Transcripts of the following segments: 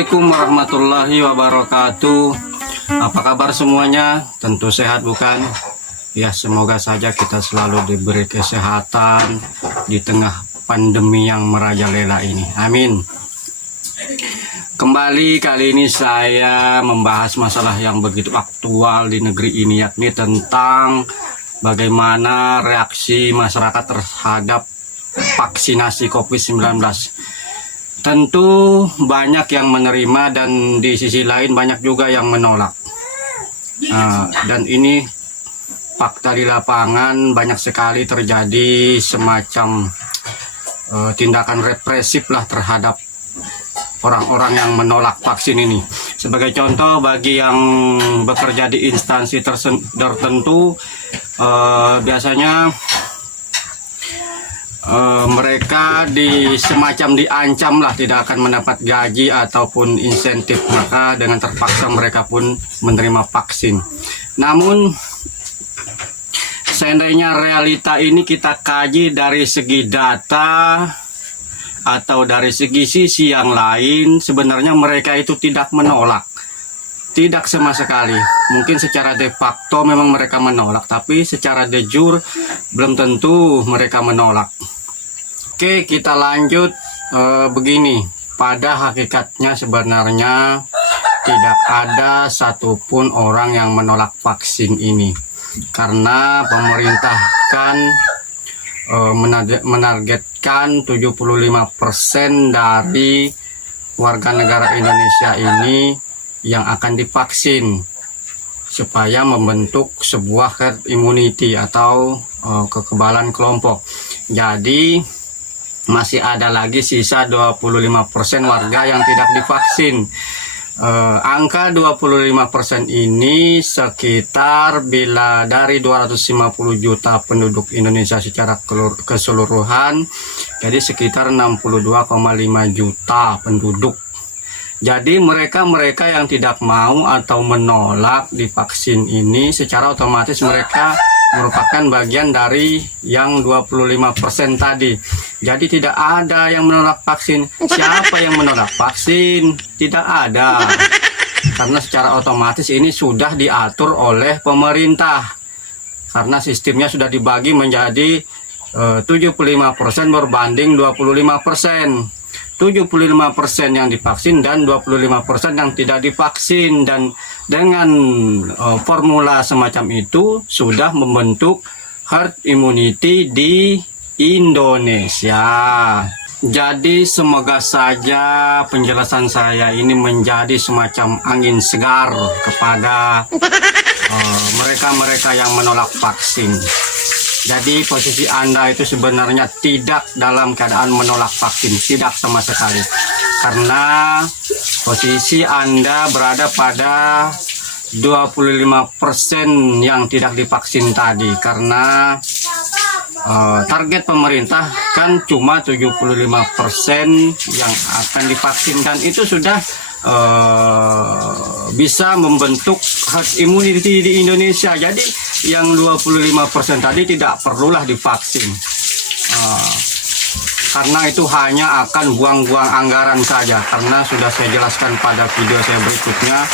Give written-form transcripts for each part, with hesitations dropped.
Assalamualaikum warahmatullahi wabarakatuh. Apa kabar semuanya? Tentu sehat bukan? Ya, semoga saja kita selalu diberi kesehatan di tengah pandemi yang merajalela ini. Amin. Kembali kali ini saya membahas masalah yang begitu aktual di negeri ini, yakni tentang bagaimana reaksi masyarakat terhadap vaksinasi COVID-19. Tentu banyak yang menerima dan di sisi lain banyak juga yang menolak. Dan ini fakta di lapangan, banyak sekali terjadi semacam tindakan represif lah terhadap orang-orang yang menolak vaksin ini. Sebagai contoh, bagi yang bekerja di instansi tertentu, biasanya mereka semacam diancam lah tidak akan mendapat gaji ataupun insentif, maka dengan terpaksa mereka pun menerima vaksin. Namun seandainya realita ini kita kaji dari segi data atau dari segi sisi yang lain, sebenarnya mereka itu tidak menolak, tidak sama sekali. Mungkin secara de facto memang mereka menolak, tapi secara de jure belum tentu mereka menolak. Oke, kita lanjut. Begini, pada hakikatnya sebenarnya tidak ada satupun orang yang menolak vaksin ini, karena pemerintah kan menargetkan 75% dari warga negara Indonesia ini yang akan divaksin supaya membentuk sebuah herd immunity atau kekebalan kelompok. Jadi masih ada lagi sisa 25% warga yang tidak divaksin. Angka 25% ini sekitar, bila dari 250 juta penduduk Indonesia secara keseluruhan, jadi sekitar 62,5 juta penduduk. Jadi mereka yang tidak mau atau menolak divaksin ini, secara otomatis mereka merupakan bagian dari yang 25% tadi. Jadi tidak ada yang menolak vaksin. Siapa yang menolak vaksin? Tidak ada. Karena secara otomatis ini sudah diatur oleh pemerintah. Karena sistemnya sudah dibagi menjadi 75% berbanding 25%. 75% yang divaksin dan 25% yang tidak divaksin, dan dengan formula semacam itu sudah membentuk herd immunity di Indonesia. Jadi semoga saja penjelasan saya ini menjadi semacam angin segar kepada mereka-mereka yang menolak vaksin. Jadi posisi Anda itu sebenarnya tidak dalam keadaan menolak vaksin, tidak sama sekali. Karena posisi Anda berada pada 25% yang tidak divaksin tadi. Karena target pemerintah kan cuma 75% yang akan divaksin, dan itu sudah bisa membentuk herd immunity di Indonesia. Jadi yang 25% tadi tidak perlulah divaksin, karena itu hanya akan buang-buang anggaran saja. Karena sudah saya jelaskan pada video saya berikutnya,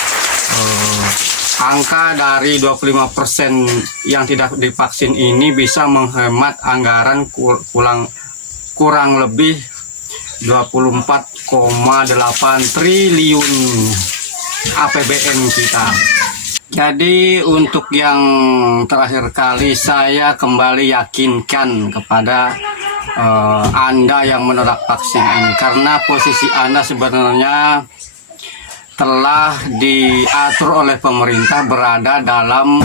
angka dari 25% yang tidak divaksin ini bisa menghemat anggaran kurang lebih 24,8 triliun APBN kita. Jadi untuk yang terakhir kali saya kembali yakinkan kepada Anda yang menolak vaksin ini, karena posisi Anda sebenarnya telah diatur oleh pemerintah berada dalam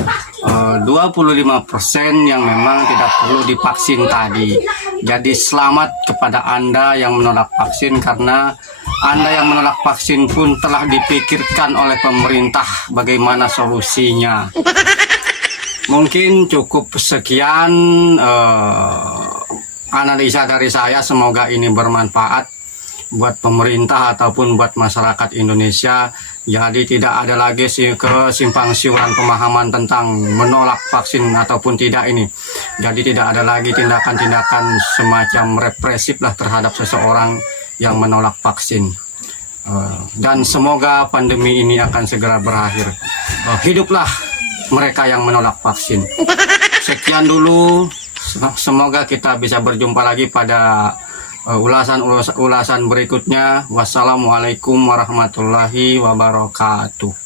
25% yang memang tidak perlu divaksin tadi. Jadi selamat kepada Anda yang menolak vaksin, karena Anda yang menolak vaksin pun telah dipikirkan oleh pemerintah bagaimana solusinya. Mungkin cukup sekian analisa dari saya, semoga ini bermanfaat buat pemerintah ataupun buat masyarakat Indonesia. Jadi tidak ada lagi kesimpang siuran pemahaman tentang menolak vaksin ataupun tidak ini. Jadi tidak ada lagi tindakan-tindakan semacam represif lah terhadap seseorang yang menolak vaksin. Dan semoga pandemi ini akan segera berakhir. Hiduplah mereka yang menolak vaksin. Sekian dulu. Semoga kita bisa berjumpa lagi pada ulasan berikutnya. Wassalamualaikum warahmatullahi wabarakatuh.